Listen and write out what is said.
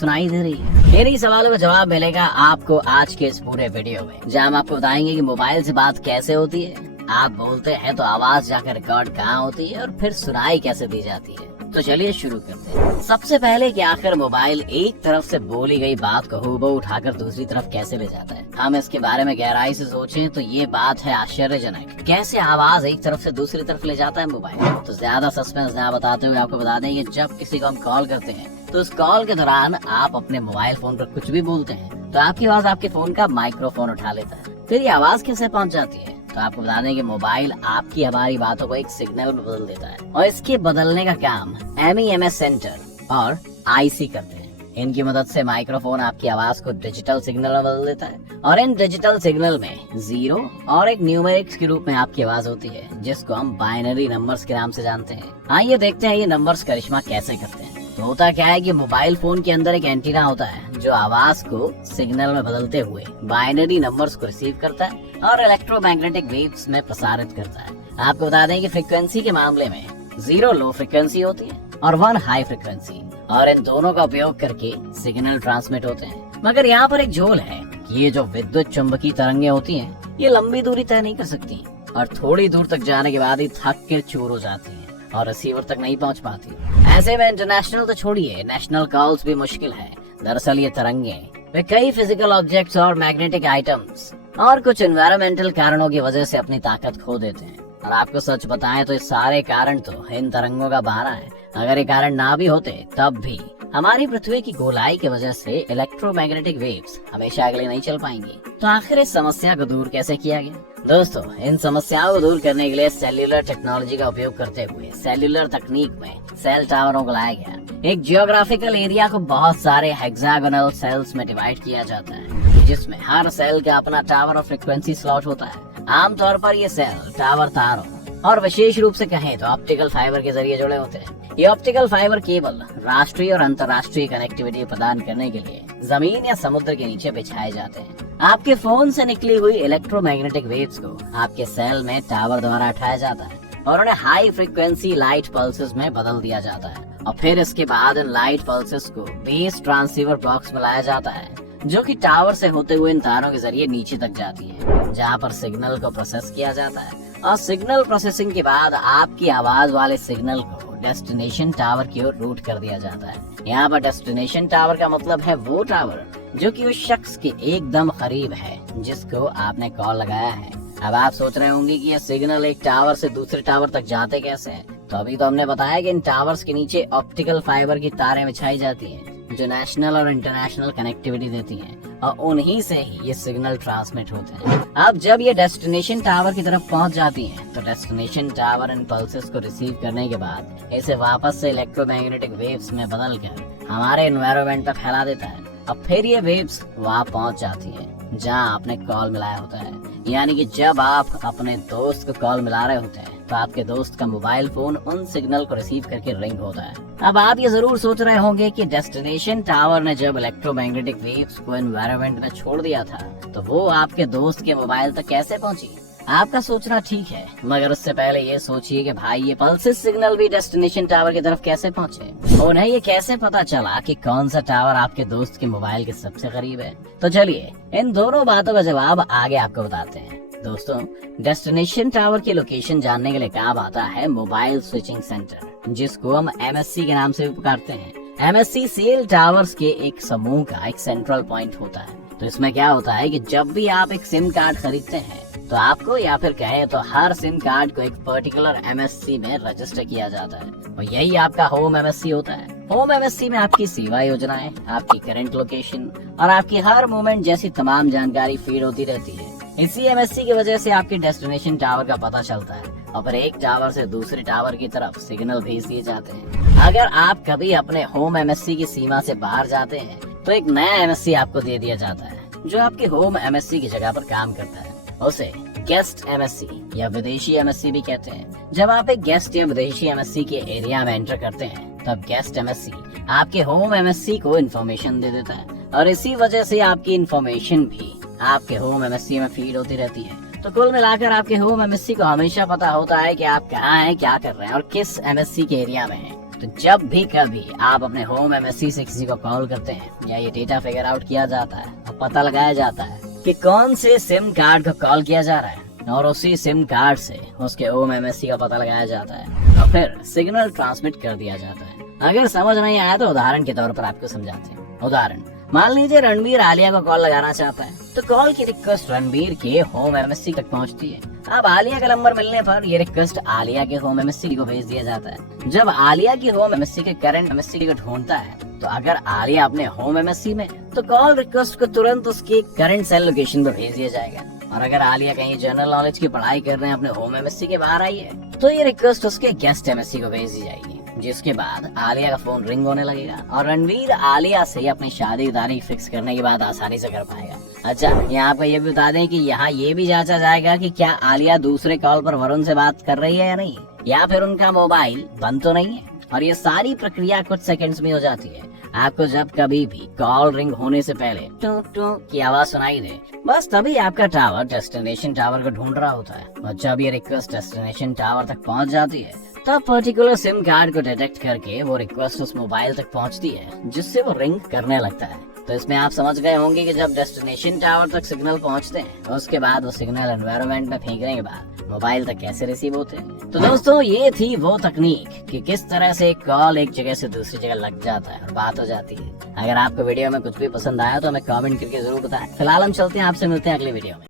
सुनाई दे रही है? इन्हीं सवालों का जवाब मिलेगा आपको आज के इस पूरे वीडियो में, जहाँ हम आपको बताएंगे कि मोबाइल से बात कैसे होती है, आप बोलते हैं तो आवाज जाकर रिकॉर्ड कहाँ होती है और फिर सुनाई कैसे दी जाती है। तो चलिए शुरू करते हैं। सबसे पहले कि आखिर मोबाइल एक तरफ से बोली गई बात को हूबहू उठाकर दूसरी तरफ कैसे ले जाता है। हम इसके बारे में गहराई से सोचें तो ये बात है आश्चर्यजनक। कैसे आवाज एक तरफ से दूसरी तरफ ले जाता है मोबाइल। तो ज्यादा सस्पेंस ना बताते हुए आपको बता दें कि जब किसी को हम कॉल करते हैं तो उस कॉल के दौरान आप अपने मोबाइल फोन पर कुछ भी बोलते हैं तो आपकी आवाज आपके फोन का माइक्रोफोन उठा लेता है। फिर ये आवाज कैसे पहुंच जाती है? तो आपको बता दें कि मोबाइल आपकी हमारी बातों को एक सिग्नल में बदल देता है और इसके बदलने का काम MEMS सेंटर और IC करते हैं। इनकी मदद से माइक्रोफोन आपकी आवाज को डिजिटल सिग्नल में बदल देता है और इन डिजिटल सिग्नल में 0 और एक न्यूमेरिक्स के रूप में आपकी आवाज होती है, जिसको हम बाइनरी नंबर्स के नाम से जानते हैं। आइए देखते हैं ये नंबर्स करिश्मा कैसे करते हैं। तो होता क्या है कि मोबाइल फोन के अंदर एक एंटीना होता है जो आवाज को सिग्नल में बदलते हुए बाइनरी नंबर्स को रिसीव करता है और इलेक्ट्रोमैग्नेटिक वेव्स में प्रसारित करता है। आपको बता दें कि फ्रीक्वेंसी के मामले में 0 लो फ्रीक्वेंसी होती है और 1 हाई फ्रीक्वेंसी, और इन दोनों का उपयोग करके सिग्नल ट्रांसमिट होते हैं। मगर यहाँ पर एक झोल है कि ये जो विद्युत चुंबकीय तरंगे होती हैं, ये लंबी दूरी तय नहीं कर सकती और थोड़ी दूर तक जाने के बाद ही थक के चूर हो जाती हैं और रिसीवर तक नहीं पहुँच पाती। ऐसे में इंटरनेशनल तो छोड़िए, नेशनल कॉल्स भी मुश्किल है। दरअसल ये तरंगे वे कई फिजिकल ऑब्जेक्ट्स और मैग्नेटिक आइटम्स और कुछ एनवायरमेंटल कारणों की वजह से अपनी ताकत खो देते हैं। और आपको सच बताएं तो ये सारे कारण तो इन तरंगों का बहाना है। अगर ये कारण ना भी होते तब भी हमारी पृथ्वी की गोलाई की वजह से इलेक्ट्रोमैग्नेटिक वेव्स हमेशा अगले नहीं चल पाएंगी। तो आखिर इस समस्या को दूर कैसे किया गया? दोस्तों, इन समस्याओं को दूर करने के लिए सेल्यूलर टेक्नोलॉजी का उपयोग करते हुए सेल्यूलर तकनीक में सेल टावरों को लाया गया। एक जियोग्राफिकल एरिया को बहुत सारे हेक्सागोनल सेल्स में डिवाइड किया जाता है, जिसमें हर सेल का अपना टावर और फ्रीक्वेंसी स्लॉट होता है। आमतौर पर ये सेल टावर तारों और विशेष रूप से कहें तो ऑप्टिकल फाइबर के जरिए जुड़े होते हैं। ये ऑप्टिकल फाइबर केबल राष्ट्रीय और अंतर्राष्ट्रीय कनेक्टिविटी प्रदान करने के लिए जमीन या समुद्र के नीचे बिछाए जाते हैं। आपके फोन से निकली हुई इलेक्ट्रोमैग्नेटिक वेव्स को आपके सेल में टावर द्वारा उठाया जाता है और उन्हें हाई फ्रीक्वेंसी लाइट पल्सेस में बदल दिया जाता है और फिर इसके बाद इन लाइट पल्सेस को बेस ट्रांसीवर बॉक्स में लाया जाता है, जो कि टावर से होते हुए इन तारों के जरिए नीचे तक जाती है, जहां पर सिग्नल को प्रोसेस किया जाता है। और सिग्नल प्रोसेसिंग के बाद आपकी आवाज वाले सिग्नल को डेस्टिनेशन टावर की ओर रूट कर दिया जाता है। यहाँ पर डेस्टिनेशन टावर का मतलब है वो टावर जो कि उस शख्स के एकदम करीब है जिसको आपने कॉल लगाया है। अब आप सोच रहे होंगे कि ये सिग्नल एक टावर से दूसरे टावर तक जाते कैसे हैं? तो अभी तो हमने बताया कि इन टावर्स के नीचे ऑप्टिकल फाइबर की तारें बिछाई जाती हैं जो नेशनल और इंटरनेशनल कनेक्टिविटी देती हैं और उन्हीं से ही ये सिग्नल ट्रांसमिट होते हैं। अब जब ये डेस्टिनेशन टावर की तरफ पहुंच जाती हैं, तो डेस्टिनेशन टावर इन पल्सेस को रिसीव करने के बाद इसे वापस से इलेक्ट्रोमैग्नेटिक वेव्स में बदलकर हमारे एनवायरनमेंट पर फैला देता है। अब फिर ये वेव्स वहाँ पहुंच जाती हैं जहां आपने कॉल मिलाया होता है। यानी कि जब आप अपने दोस्त को कॉल मिला रहे होते हैं तो आपके दोस्त का मोबाइल फोन उन सिग्नल को रिसीव करके रिंग होता है। अब आप ये जरूर सोच रहे होंगे कि डेस्टिनेशन टावर ने जब इलेक्ट्रोमैग्नेटिक वेव्स को एनवायरनमेंट में छोड़ दिया था तो वो आपके दोस्त के मोबाइल तक कैसे पहुंची? आपका सोचना ठीक है, मगर उससे पहले ये सोचिए कि भाई ये पल्सेस सिग्नल भी डेस्टिनेशन टावर की तरफ कैसे पहुंचे? उन्हें ये कैसे पता चला कि कौन सा टावर आपके दोस्त के मोबाइल के सबसे करीब है? तो चलिए इन दोनों बातों का जवाब आगे आपको बताते हैं। दोस्तों, डेस्टिनेशन टावर की लोकेशन जानने के लिए काम आता है मोबाइल स्विचिंग सेंटर, जिसको हम MSC के नाम से भी पुकारते हैं। MSC सेल टावर्स के एक समूह का एक सेंट्रल पॉइंट होता है। तो इसमें क्या होता है कि जब भी आप एक सिम कार्ड खरीदते हैं तो आपको या फिर कहे तो हर सिम कार्ड को एक पर्टिकुलर MSC में रजिस्टर किया जाता है और यही आपका होम MSC होता है। होम MSC में आपकी सेवा योजनाएं, आपकी करंट लोकेशन और आपकी हर मूवमेंट जैसी तमाम जानकारी फीड होती रहती है। इसी MSC की वजह से आपके डेस्टिनेशन टावर का पता चलता है और फिर एक टावर से दूसरे टावर की तरफ सिग्नल भेज दिए जाते हैं। अगर आप कभी अपने होम MSC की सीमा से बाहर जाते हैं तो एक नया MSC आपको दे दिया जाता है जो आपके होम MSC की जगह पर काम करता है। उसे गेस्ट MSC या विदेशी MSC भी कहते हैं। जब आप एक गेस्ट या विदेशी MSC के एरिया में एंटर करते हैं तब गेस्ट MSC आपके होम MSC को इन्फॉर्मेशन दे देता है और इसी वजह से आपकी इन्फॉर्मेशन भी आपके होम MSC में फीड होती रहती है। तो कुल मिलाकर आपके होम MSC को हमेशा पता होता है कि आप कहाँ हैं, क्या कर रहे हैं और किस MSC के एरिया में हैं। तो जब भी कभी आप अपने होम एमएससी से किसी को कॉल करते हैं या ये डेटा फिगर आउट किया जाता है और पता लगाया जाता है कि कौन से सिम कार्ड को कॉल किया जा रहा है और उसी सिम कार्ड से उसके होम एमएससी का पता लगाया जाता है और फिर सिग्नल ट्रांसमिट कर दिया जाता है। अगर समझ नहीं आया तो उदाहरण के तौर पर आपको समझाते हैं। उदाहरण, मान लीजिए रणबीर आलिया को कॉल लगाना चाहता है तो कॉल की रिक्वेस्ट रणबीर के होम एमएससी तक पहुंचती है। अब आलिया का नंबर मिलने पर ये रिक्वेस्ट आलिया के होम एमएससी को भेज दिया जाता है। जब आलिया की होम एमएससी के करंट एमएससी को ढूंढता है तो अगर आलिया अपने होम एमएससी में तो कॉल रिक्वेस्ट को तुरंत उसके करंट सेल लोकेशन पर भेज दिया जाएगा। और अगर आलिया कहीं जनरल नॉलेज की पढ़ाई कर रहे हैं अपने होम एमएससी के बाहर आई है तो ये रिक्वेस्ट उसके गेस्ट एमएससी को भेज दी जाएगी, जिसके बाद आलिया का फोन रिंग होने लगेगा और रणवीर आलिया से अपनी शादी की तारीख फिक्स करने की बात आसानी से कर पाएगा। अच्छा, यहाँ आपको ये भी बता दें कि यहाँ ये भी जांचा जाएगा कि क्या आलिया दूसरे कॉल पर वरुण से बात कर रही है या नहीं, या फिर उनका मोबाइल बंद तो नहीं है। और ये सारी प्रक्रिया कुछ सेकंड्स में हो जाती है। आपको जब कभी भी कॉल रिंग होने से पहले टू टू की आवाज सुनाई दे, बस तभी आपका टावर डेस्टिनेशन टावर को ढूंढ रहा होता है। और जब ये रिक्वेस्ट डेस्टिनेशन टावर तक पहुंच जाती है तब पर्टिकुलर सिम कार्ड को डिटेक्ट करके वो रिक्वेस्ट उस मोबाइल तक पहुंचती है, जिससे वो रिंग करने लगता है। तो इसमें आप समझ गए होंगे कि जब डेस्टिनेशन टावर तक सिग्नल पहुंचते हैं उसके बाद वो सिग्नल एनवायरनमेंट में फेंकने के बाद मोबाइल तक कैसे रिसीव होते हैं। तो दोस्तों, ये थी वो तकनीक कि किस तरह से कॉल एक जगह से दूसरी जगह लग जाता है और बात हो जाती है। अगर आपको वीडियो में कुछ भी पसंद आया तो हमें कमेंट करके जरूर बताएं। फिलहाल हम चलते हैं, आपसे मिलते हैं अगली वीडियो में।